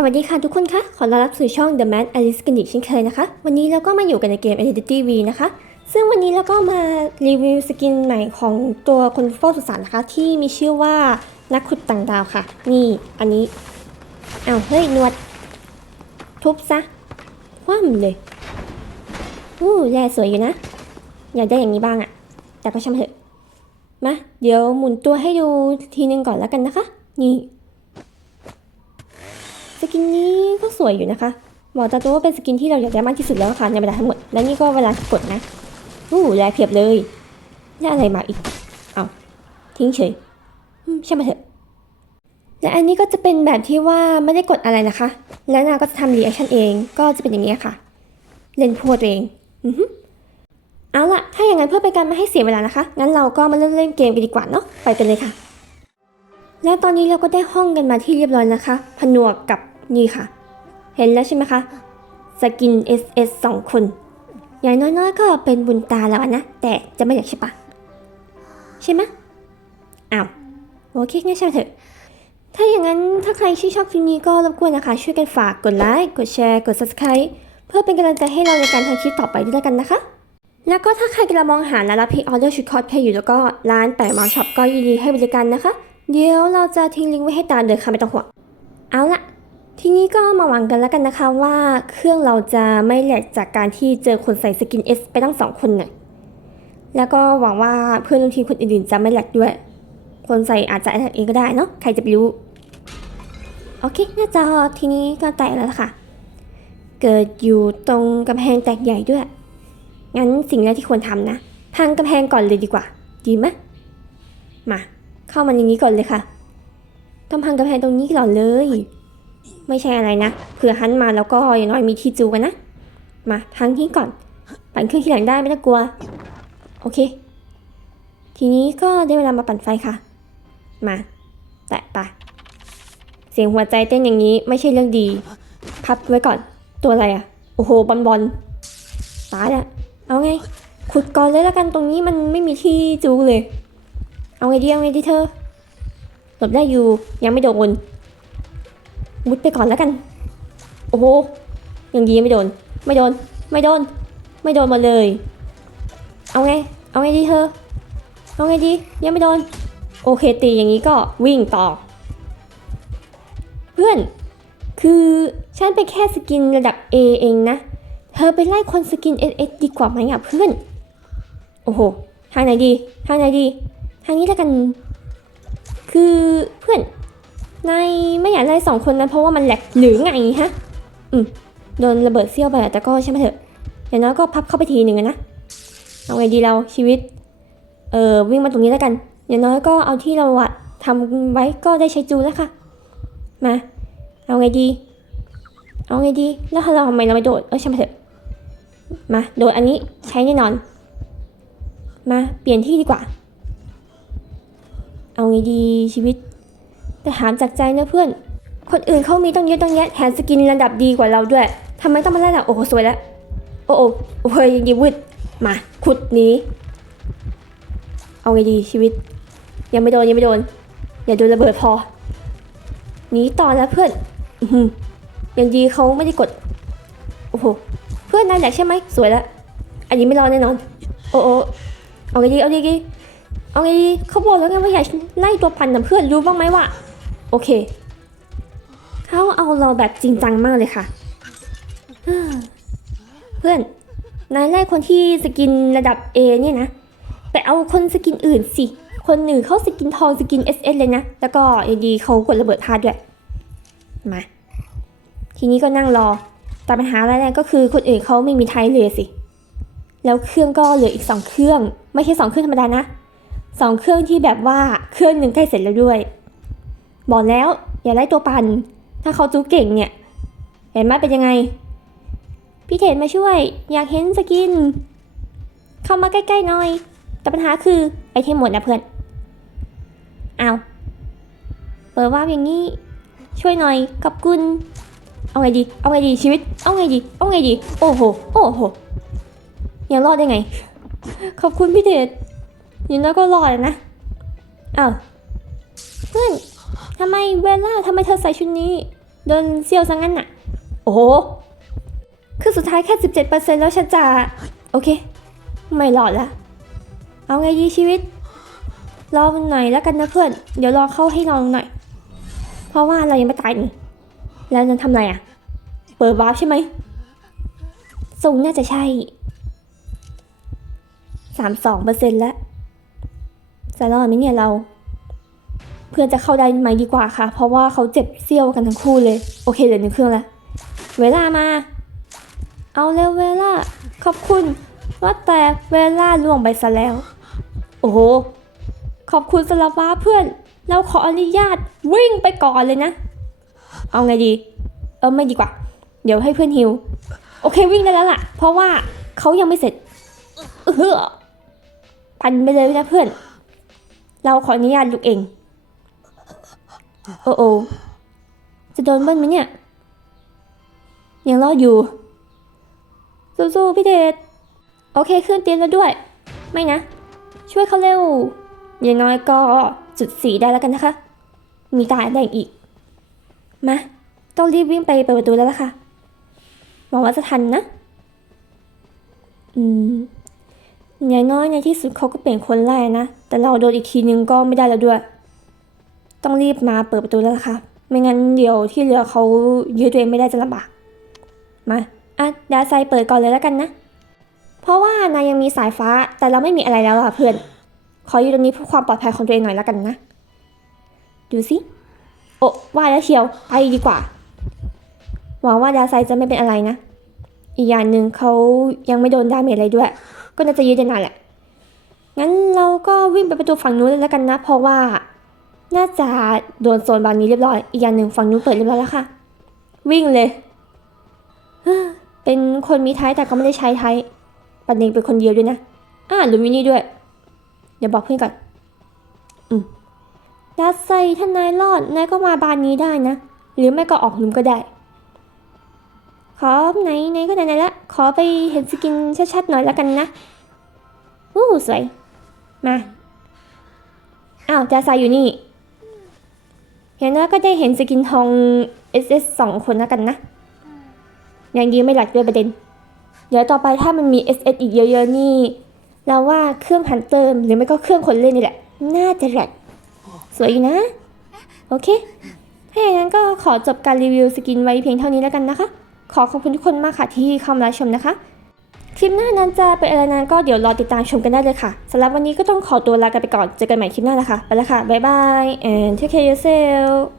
สวัสดีค่ะทุกคนคะ ขอต้อนรับสู่ช่อง The Mad Alice กันอีกเช่นเคยนะคะ วันนี้เราก็มาอยู่กันในเกม Identity V นะคะ ซึ่งวันนี้เราก็มารีวิวสกินใหม่ของตัวคนเฝ้าสุสานนะคะ ที่มีชื่อว่านักขุดต่างดาวค่ะ นี่อันนี้เอ้าเฮ้ย นวด ทุบซะคว่ำเลยอู้แลสวยอยู่นะ อยากได้อย่างนี้บ้างอะแต่ก็ช่างเถอะมาเดี๋ยวหมุนตัวให้ดูทีนึงก่อนแล้วกันนะคะ นี่ กินนี้ก็สวยอยู่นะคะบอกตาตัวว่าเป็นสกินที่เราอยากได้มากที่สุดแล้วค่ะในบรรดาทั้งหมด และนี่ก็เวลากดนะอู้แลเพียบเลยได้อะไรมาอีก เอาทิ้งเฉยใช่ไหมเถอะและอันนี้ก็จะเป็นแบบที่ว่าไม่ได้กดอะไรนะคะ และนาก็จะทำรีแอคชั่นเอง ก็จะเป็นอย่างนี้ค่ะ เล่นพัวตัวเองอือฮึเอาล่ะ ถ้าอย่างนั้นเพื่อเป็นการไม่ให้เสียเวลานะคะ งั้นเราก็มาเริ่มเล่นเกมกันดีกว่าเนาะ ไปกันเลยค่ะ และตอนนี้เราก็ได้ห้องกันมาที่เรียบร้อยนะคะ ผนวกกับ นี่ค่ะ เห็นแล้วใช่ไหมคะ สกิน SS สองคน อย่างน้อยๆ ก็เป็นบุญตาแล้วนะ แต่จะไม่อยากใช่ปะใช่ไหมอ้าวโอเคงั้นช่างเถอะ ถ้าอย่างนั้นถ้าใครชื่นชอบคลิปนี้ก็รบกวนนะคะ ช่วยกันฝากกดไลค์ กดแชร์ กด subscribe เพื่อเป็นกำลังใจให้เราในการทำคลิปต่อไปด้วยแล้วกันนะคะ แล้วก็ถ้าใครกำลังมองหาร้านรับพรีออเดอร์ชุดคอสเพลย์อยู่แล้วก็ร้านแปะมาช็อปก็ยินดีให้บริการนะคะ เดี๋ยวเราจะทิ้งลิงก์ไว้ให้ตามเดินค่ะไม่ต้องห่วง เอาละ ทีนี้ก็มาหวังกันแล้วกันนะคะว่าเครื่องเราจะไม่แหลกจากการที่เจอคนใส่สกิน S ไปตั้งสองคนน่ะแล้วก็หวังว่าเพื่อนร่วมทีมคนอื่นๆจะไม่แหลกด้วย คนใส่อาจจะแหลกเองก็ได้เนาะใครจะไปรู้โอเคหน้าจอทีนี้ก็แตกแล้วละค่ะ เกิดอยู่ตรงกำแพงแตกใหญ่ด้วย งั้นสิ่งแรกที่ควรทำนะ พังกำแพงก่อนเลยดีกว่า ดีไหมมา เข้ามาในนี้ก่อนเลยค่ะต้องพังกำแพงตรงนี้ก่อนเลย ไม่ใช่อะไรนะเผื่อฮันมาแล้วก็อย่างน้อยมีที่จูกันนะ มาพังที่ก่อน ปั่นเครื่องที่หลังได้ไม่ต้องกลัว โอเค ทีนี้ก็ได้เวลามาปั่นไฟค่ะ มา แตะไปเสียงหัวใจเต้นอย่างนี้ไม่ใช่เรื่องดี พับไว้ก่อน ตัวอะไรอะโอ้โหบอลบอลตายละเอาไง ขุดก่อนเลยแล้วกันตรงนี้มันไม่มีที่จูเลย เอาไงดีเอาไงดีเธอหลบได้อยู่ยังไม่โดน มุดไปก่อนแล้วกัน โอ้โห ยังดีไม่โดน ไม่โดน ไม่โดน ไม่โดนมาเลย เอาไง เอาไงดีเธอ เอาไงดี ยังไม่โดน โอเคตีอย่างนี้ก็วิ่งต่อ เพื่อน คือฉันเป็นแค่สกินระดับ A เองนะ เธอไปไล่คนสกิน SS ดีกว่าไหมอะเพื่อน โอ้โห ทางไหนดี ทางไหนดี ทางนี้แล้วกัน คือเพื่อน นายไม่อยากไล่สองคนนั้นเพราะว่ามันแหลกหรือไงฮะ อืมโดนระเบิดเสี้ยวไปแต่ก็ใช่ไหมเถอะ อย่างน้อยก็พับเข้าไปทีหนึ่งนะ เอาไงดีเราชีวิต เออวิ่งมาตรงนี้แล้วกัน อย่างน้อยก็เอาที่เราอะทำไว้ก็ได้ใช้จูแล้วค่ะ มา เอาไงดี เอาไงดี แล้วเราทำไมเราไม่โดด เออใช่างมันเถอะ มา โดดอันนี้ใช้แน่นอน มาเปลี่ยนที่ดีกว่า เอาไงดีชีวิต แต่ถามจากใจนะเพื่อน คนอื่นเขามีต้องเยอะต้องแยะแถมสกินระดับดีกว่าเราด้วยทำไมต้องมาไล่เราโอ้โหสวยแล้ว โอ้โหโอ้โหยังดีวืดมาขุดหนี้ เอาไงดีชีวิต ยังไม่โดนยังไม่โดน อย่าโดนระเบิดพอหนีต่อแล้วเพื่อนอือหือยังดีเขาไม่ได้กด โอ้โห เพื่อนนายแหลกใช่ไหมสวยแล้ว อันนี้ไม่รอแน่นอน โอ้โอเอาไงดีเอาไงดีเอาไงดีเขาบอกแล้วไงว่าอย่าไล่ตัวพันนะเพื่อนรู้บ้างไหมว่า โอเค เขาเอาเราแบบจริงจังมากเลยค่ะ เพื่อน นายไล่คนที่สกินระดับ A เนี่ยนะ ไปเอาคนสกินอื่นสิ คนหนึ่งเขาสกินทองสกิน SS เลยนะ แล้วก็ยังดีเขากดระเบิดพลาดด้วย มา ทีนี้ก็นั่งรอ แต่ปัญหาแรกก็คือคนอื่นเขาไม่มีไทยเลยสิ แล้วเครื่องก็เหลืออีกสองเครื่อง ไม่ใช่สองเครื่องธรรมดานะสองเครื่องที่แบบว่าเครื่องหนึ่งใกล้เสร็จแล้วด้วย บอกแล้วอย่าไล่ตัวปัน ถ้าเขาจูเก่งเนี่ย เห็นไหมเป็นยังไง พี่เทนมาช่วย อยากเห็นสกิน เข้ามาใกล้ๆหน่อย แต่ปัญหาคือไอเทมหมดนะเพื่อนเอาเปิดว่าอย่างนี้ ช่วยหน่อยกับกุณ เอาไงดี เอาไงดีชีวิต เอาไงดี เอาไงดี โอ้โห โอ้โห ยังรอดได้ไง ขอบคุณพี่เดชอย่างน้อยก็รอดนะ เอ้าเพื่อน ทำไมเวล่าทำไมเธอใส่ชุดนี้ โดนเซี่ยวซะงั้นน่ะ โอ้โห คือสุดท้ายแค่ 17%แล้วฉันจะโอเค ไม่รอดละ เอาไงดีชีวิต รอมันหน่อยแล้วกันนะเพื่อน เดี๋ยวรอเข้าให้ลองหน่อย เพราะว่าเรายังไม่ตายนี่แล้วจะทำอะไรอะ เปิดวาร์ปใช่ไหมสูงน่าจะใช่สามสองเปอร์เซ็นต์แล้วจะรอดไหมเนี่ยเรา เพื่อนจะเข้าได้ไหมดีกว่าค่ะ เพราะว่าเขาเจ็บเซี่ยวกันทั้งคู่เลย โอเคเหลือหนึ่งเครื่องแล้ว เวลามา เอาเร็วเวลา ขอบคุณ ว่าแต่เวลาล่วงไปซะแล้ว โอ้โห ขอบคุณสำหรับว้าเพื่อน เราขออนุญาตวิ่งไปก่อนเลยนะ เอาไงดี เออไม่ดีกว่า เดี๋ยวให้เพื่อนฮิว โอเควิ่งได้แล้วล่ะ เพราะว่าเขายังไม่เสร็จ เออปันไปเลยนะเพื่อน เราขออนุญาตลุกเอง โอ้โอจะโดนเบิ้ลไหมเนี่ย ยังรอดอยู่ สู้ๆพี่เดชโอเคขึ้นเตียงแล้วด้วย ไม่นะ ช่วยเขาเร็ว อย่างน้อยก็จุดสีได้แล้วกันนะคะ มีตาแดงอีก มา ต้องรีบวิ่งไปเปิดประตูแล้วล่ะค่ะหวังว่าจะทันนะ อืมอย่างน้อยในที่สุดเขาก็เป็นคนแรกนะ แต่เราโดนอีกทีนึงก็ไม่ได้แล้วด้วย ต้องรีบมาเปิดประตูแล้วล่ะค่ะไม่งั้นเดี๋ยวที่เหลือเขายืดตัวเองไม่ได้จะลำบากมาอะดาไซเปิดก่อนเลยแล้วกันนะ เพราะว่านายยังมีสายฟ้าแต่เราไม่มีอะไรแล้วอะเพื่อน ขออยู่ตรงนี้เพื่อความปลอดภัยของตัวเองหน่อยแล้วกันนะ ดูสิ โอ้ว่าแล้วเชียว ไปดีกว่า หวังว่าดาไซจะไม่เป็นอะไรนะ อีกอย่างหนึ่งเขายังไม่โดนดาเมจอะไรด้วย ก็น่าจะยืดได้นานแหละ งั้นเราก็วิ่งไปประตูฝั่งนู้นเลยแล้วกันนะ เพราะว่า น่าจะโดนโซนบางนี้เรียบร้อย อีกอย่างหนึ่งฝั่งนู้นเปิดเรียบร้อยแล้วค่ะ วิ่งเลย เป็นคนมีไทยแต่ก็ไม่ได้ใช้ไทยปันเองเป็นคนเดียวด้วยนะ อ่าลูมินี่ด้วย เดี๋ยวบอกเพื่อนก่อน อืมดาไซถ้านนายรอด นายก็มาบานนี้ได้นะ หรือไม่ก็ออกหลุมก็ได้ ขอไหนไหนก็ไหนๆละ ขอไปเห็นสกินชัดๆหน่อยแล้วกันนะอู้สวย มา อ้าวดาไซอยู่นี่ อย่างน้อยก็ได้เห็นสกินทอง SS สองคนแล้วกันนะยังยืมไม่หลักด้วยประเด็น เดี๋ยวต่อไปถ้ามันมี SS อีกเยอะๆนี่ เราว่าเครื่องหันเติมหรือไม่ก็เครื่องคนเล่นนี่แหละ น่าจะแหลกสวยอยู่นะ โอเค ถ้าอย่างนั้นก็ขอจบการรีวิวสกินไว้เพียงเท่านี้แล้วกันนะคะ ขอขอบคุณทุกคนมากค่ะที่เข้ามารับชมนะคะ คลิปหน้านั้นจะเป็นอะไรนั้นก็เดี๋ยวรอติดตามชมกันได้เลยค่ะสำหรับวันนี้ก็ต้องขอตัวลากันไปก่อน เจอกันใหม่คลิปหน้านะคะ ไปแล้วค่ะ บ๊ายบาย and take care yourself